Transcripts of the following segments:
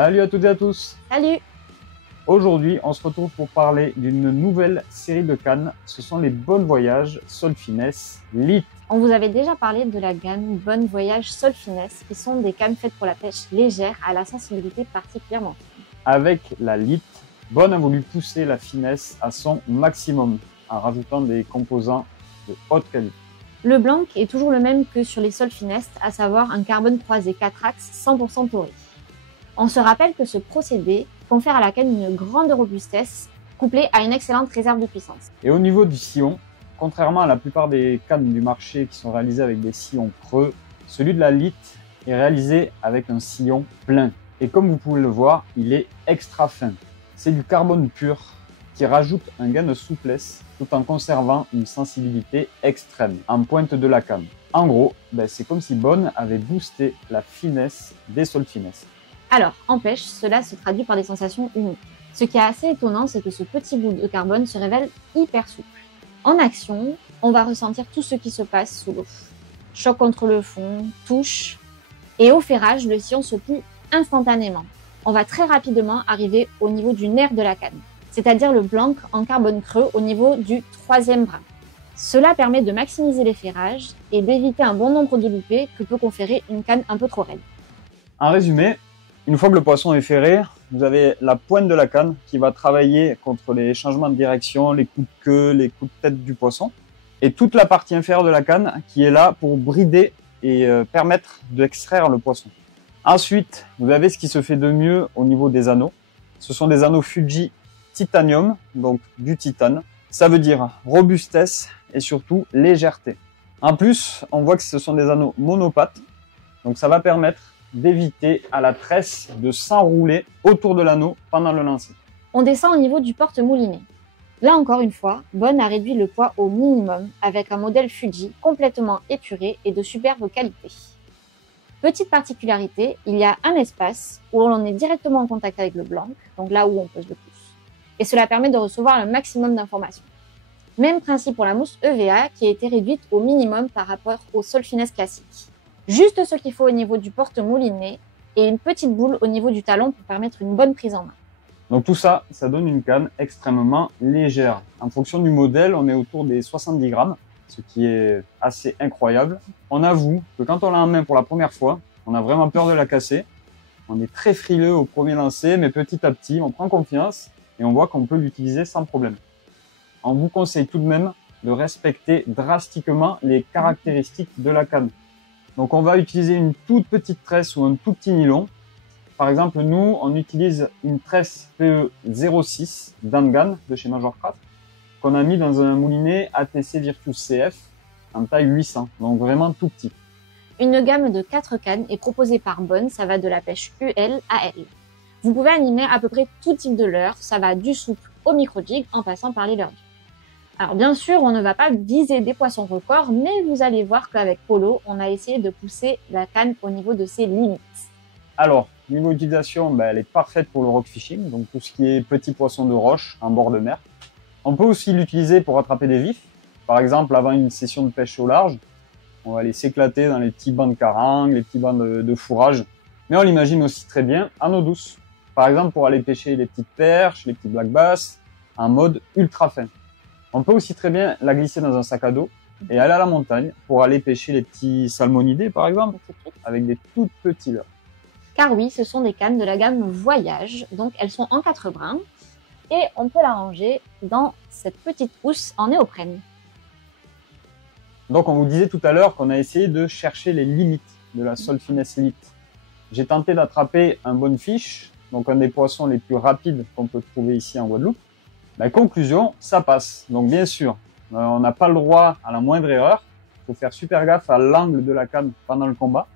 Salut à toutes et à tous. Salut! Aujourd'hui, on se retrouve pour parler d'une nouvelle série de cannes. Ce sont les Bon Voyage Sol Finesse Lite. On vous avait déjà parlé de la gamme Bon Voyage Sol Finesse, qui sont des cannes faites pour la pêche légère à la sensibilité particulièrement fine. Avec la Lite, Bon a voulu pousser la finesse à son maximum en rajoutant des composants de haute qualité. Le blanc est toujours le même que sur les Sol Finesse, à savoir un carbone croisé 4 axes 100% poré. On se rappelle que ce procédé confère à la canne une grande robustesse, couplée à une excellente réserve de puissance. Et au niveau du sillon, contrairement à la plupart des cannes du marché qui sont réalisées avec des sillons creux, celui de la Lite est réalisé avec un sillon plein. Et comme vous pouvez le voir, il est extra fin. C'est du carbone pur qui rajoute un gain de souplesse tout en conservant une sensibilité extrême en pointe de la canne. En gros, c'est comme si Bon avait boosté la finesse des Sol Finesse. Alors, en pêche, cela se traduit par des sensations uniques. Ce qui est assez étonnant, c'est que ce petit bout de carbone se révèle hyper souple. En action, on va ressentir tout ce qui se passe sous l'eau. Choc contre le fond, touche, et au ferrage, le sillon se plie instantanément. On va très rapidement arriver au niveau du nerf de la canne, c'est-à-dire le blanc en carbone creux au niveau du 3e brin. Cela permet de maximiser les ferrages et d'éviter un bon nombre de loupés que peut conférer une canne un peu trop raide. En résumé, une fois que le poisson est ferré, vous avez la pointe de la canne qui va travailler contre les changements de direction, les coups de queue, les coups de tête du poisson. Et toute la partie inférieure de la canne qui est là pour brider et permettre d'extraire le poisson. Ensuite, vous avez ce qui se fait de mieux au niveau des anneaux. Ce sont des anneaux Fuji Titanium, donc du titane. Ça veut dire robustesse et surtout légèreté. En plus, on voit que ce sont des anneaux monopattes, donc ça va permettre d'éviter à la tresse de s'enrouler autour de l'anneau pendant le lancer. On descend au niveau du porte-moulinet. Là encore une fois, Bon a réduit le poids au minimum avec un modèle Fuji complètement épuré et de superbe qualité. Petite particularité, il y a un espace où l'on est directement en contact avec le blanc, donc là où on pose le pouce, et cela permet de recevoir le maximum d'informations. Même principe pour la mousse EVA qui a été réduite au minimum par rapport au Sol Finesse classique. Juste ce qu'il faut au niveau du porte-moulinet et une petite boule au niveau du talon pour permettre une bonne prise en main. Donc tout ça, ça donne une canne extrêmement légère. En fonction du modèle, on est autour des 70 grammes, ce qui est assez incroyable. On avoue que quand on l'a en main pour la première fois, on a vraiment peur de la casser. On est très frileux au premier lancer, mais petit à petit, on prend confiance et on voit qu'on peut l'utiliser sans problème. On vous conseille tout de même de respecter drastiquement les caractéristiques de la canne. Donc on va utiliser une toute petite tresse ou un tout petit nylon. Par exemple, nous, on utilise une tresse PE06 d'Angan de chez Major Craft qu'on a mis dans un moulinet ATC Virtus CF en taille 800, donc vraiment tout petit. Une gamme de 4 cannes est proposée par Bon, ça va de la pêche UL à L. Vous pouvez animer à peu près tout type de leurre, ça va du souple au micro-jig en passant par les leurres. Alors bien sûr, on ne va pas viser des poissons records, mais vous allez voir qu'avec Polo, on a essayé de pousser la canne au niveau de ses limites. Alors, niveau utilisation, elle est parfaite pour le rock fishing, donc tout ce qui est petits poissons de roche en bord de mer. On peut aussi l'utiliser pour attraper des vifs. Par exemple, avant une session de pêche au large, on va aller s'éclater dans les petits bancs de carangue, les petits bancs de fourrage. Mais on l'imagine aussi très bien en eau douce. Par exemple, pour aller pêcher les petites perches, les petits black bass, en mode ultra fin. On peut aussi très bien la glisser dans un sac à dos et aller à la montagne pour aller pêcher les petits salmonidés, par exemple, avec des tout petits leurres. Car oui, ce sont des cannes de la gamme Voyage, donc elles sont en 4 brins et on peut la ranger dans cette petite housse en néoprène. Donc on vous disait tout à l'heure qu'on a essayé de chercher les limites de la Sol Finesse Lite. J'ai tenté d'attraper un bonefish, donc un des poissons les plus rapides qu'on peut trouver ici en Guadeloupe. Conclusion, ça passe. Donc bien sûr, on n'a pas le droit à la moindre erreur. Il faut faire super gaffe à l'angle de la canne pendant le combat.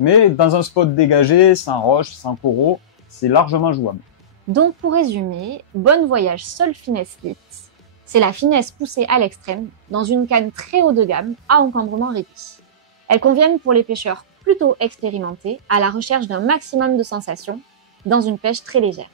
Mais dans un spot dégagé, sans roche, sans coraux, c'est largement jouable. Donc pour résumer, Bon Voyage Sol Finesse Lite, c'est la finesse poussée à l'extrême dans une canne très haut de gamme à encombrement réduit. Elles conviennent pour les pêcheurs plutôt expérimentés à la recherche d'un maximum de sensations dans une pêche très légère.